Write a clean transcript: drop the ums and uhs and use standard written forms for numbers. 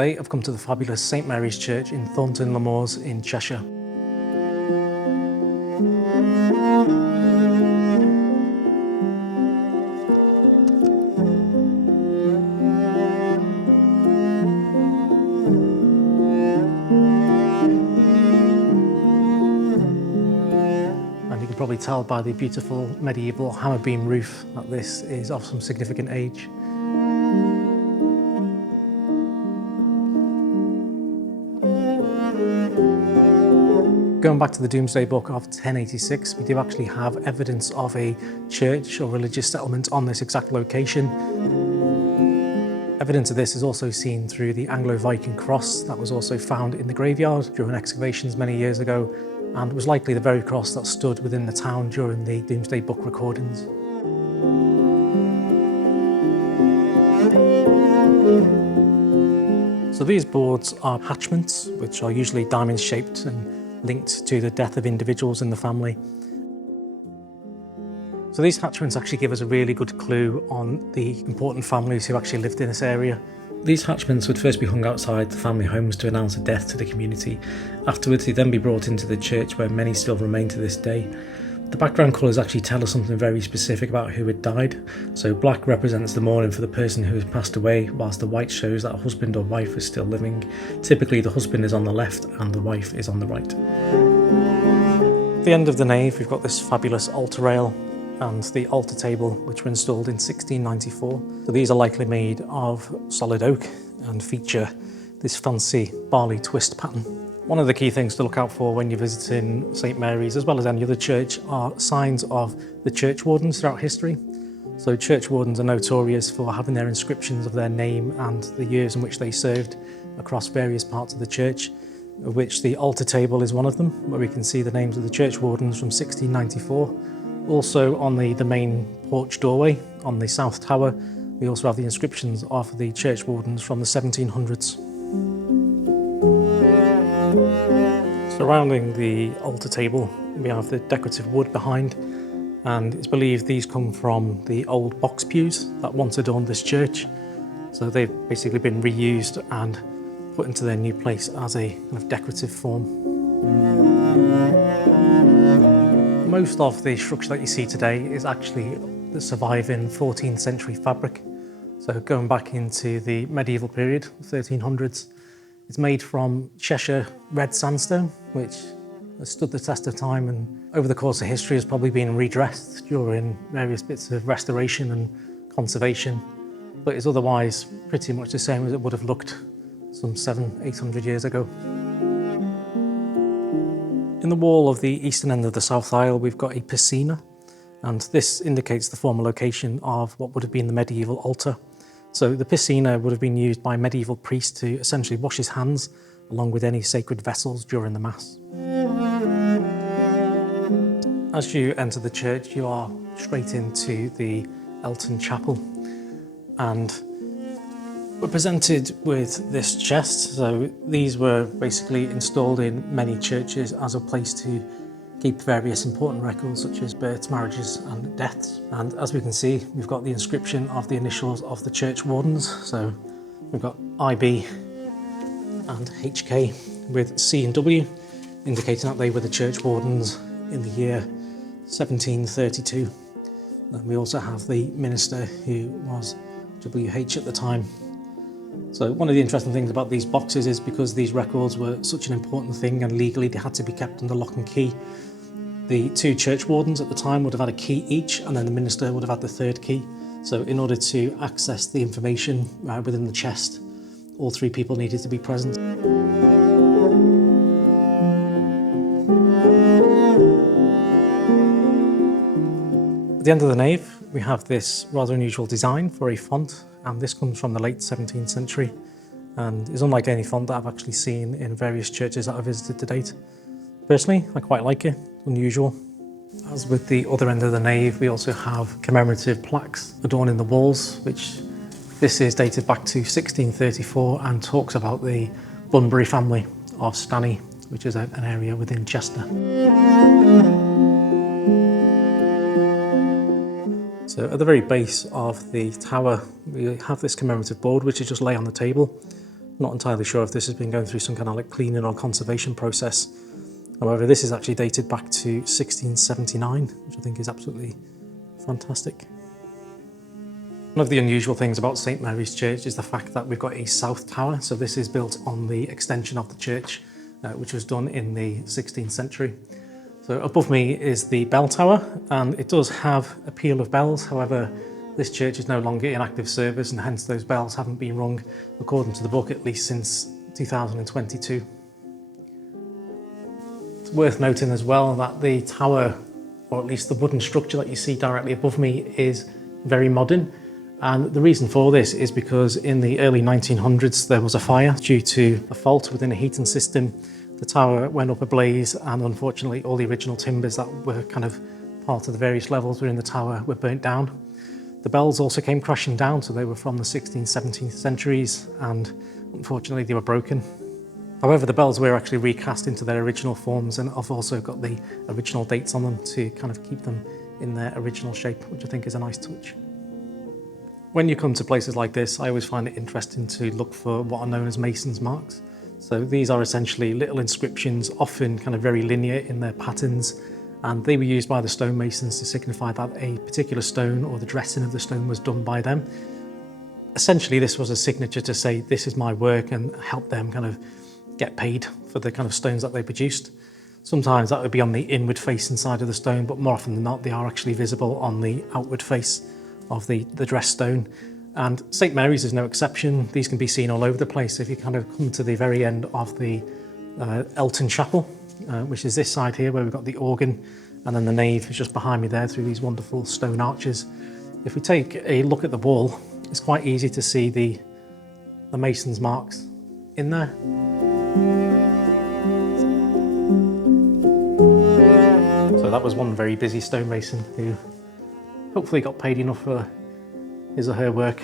today I've come to the fabulous St Mary's Church in Thornton-le-Moors in Cheshire. And you can probably tell by the beautiful medieval hammer beam roof that this is of some significant age. Going back to the Domesday Book of 1086, we do actually have evidence of a church or religious settlement on this exact location. Evidence of this is also seen through the Anglo-Viking cross that was also found in the graveyard during excavations many years ago, and was likely the very cross that stood within the town during the Domesday Book recordings. So these boards are hatchments, which are usually diamond-shaped and linked to the death of individuals in the family. So these hatchments actually give us a really good clue on the important families who actually lived in this area. These hatchments would first be hung outside the family homes to announce a death to the community. Afterwards, they'd then be brought into the church, where many still remain to this day. The background colours actually tell us something very specific about who had died. So black represents the mourning for the person who has passed away, whilst the white shows that a husband or wife is still living. Typically the husband is on the left and the wife is on the right. At the end of the nave we've got this fabulous altar rail and the altar table, which were installed in 1694. So these are likely made of solid oak and feature this fancy barley twist pattern. One of the key things to look out for when you're visiting St Mary's, as well as any other church, are signs of the church wardens throughout history. So church wardens are notorious for having their inscriptions of their name and the years in which they served across various parts of the church, of which the altar table is one of them, where we can see the names of the church wardens from 1694. Also on the main porch doorway on the south tower, we also have the inscriptions of the church wardens from the 1700s. Surrounding the altar table, we have the decorative wood behind, and it's believed these come from the old box pews that once adorned this church. So they've basically been reused and put into their new place as a kind of decorative form. Most of the structure that you see today is actually the surviving 14th century fabric. So going back into the medieval period, 1300s, it's made from Cheshire red sandstone, which has stood the test of time and over the course of history has probably been redressed during various bits of restoration and conservation, but is otherwise pretty much the same as it would have looked some 700-800 years ago. In the wall of the eastern end of the south aisle, we've got a piscina, and this indicates the former location of what would have been the medieval altar. So the piscina would have been used by medieval priests to essentially wash his hands along with any sacred vessels during the Mass. As you enter the church, you are straight into the Elton Chapel, and we're presented with this chest. So these were basically installed in many churches as a place to keep various important records such as births, marriages and deaths. And as we can see, we've got the inscription of the initials of the church wardens. So we've got IB and HK with C and W, indicating that they were the church wardens in the year 1732. And we also have the minister, who was WH at the time. So one of the interesting things about these boxes is because these records were such an important thing and legally they had to be kept under lock and key, the two church wardens at the time would have had a key each, and then the minister would have had the third key. So in order to access the information within the chest, all three people needed to be present. At the end of the nave, we have this rather unusual design for a font, and this comes from the late 17th century and is unlike any font that I've actually seen in various churches that I've visited to date. Personally, I quite like it, it's unusual. As with the other end of the nave, we also have commemorative plaques adorning the walls, which this is dated back to 1634 and talks about the Bunbury family of Stanny, which is an area within Chester. So at the very base of the tower, we have this commemorative board, which is just lay on the table. Not entirely sure if this has been going through some kind of like cleaning or conservation process. However, this is actually dated back to 1679, which I think is absolutely fantastic. One of the unusual things about St Mary's Church is the fact that we've got a south tower. So this is built on the extension of the church, which was done in the 16th century. So above me is the bell tower, and it does have a peal of bells. However, this church is no longer in active service, and hence those bells haven't been rung, according to the book, at least since 2022. It's worth noting as well that the tower, or at least the wooden structure that you see directly above me, is very modern. And the reason for this is because in the early 1900s there was a fire due to a fault within a heating system. The tower went up ablaze, and unfortunately all the original timbers that were kind of part of the various levels within the tower were burnt down. The bells also came crashing down, so they were from the 16th, 17th centuries, and unfortunately they were broken. However, the bells were actually recast into their original forms, and I've also got the original dates on them to kind of keep them in their original shape, which I think is a nice touch. When you come to places like this, I always find it interesting to look for what are known as mason's marks. So these are essentially little inscriptions, often kind of very linear in their patterns, and they were used by the stonemasons to signify that a particular stone or the dressing of the stone was done by them. Essentially, this was a signature to say, this is my work, and help them kind of get paid for the kind of stones that they produced. Sometimes that would be on the inward facing side of the stone, but more often than not, they are actually visible on the outward face of the dressed stone. And St Mary's is no exception. These can be seen all over the place. If you kind of come to the very end of the Elton Chapel, which is this side here where we've got the organ, and then the nave is just behind me there through these wonderful stone arches. If we take a look at the wall, it's quite easy to see the mason's marks in there. So that was one very busy stonemason who hopefully got paid enough for his or her work.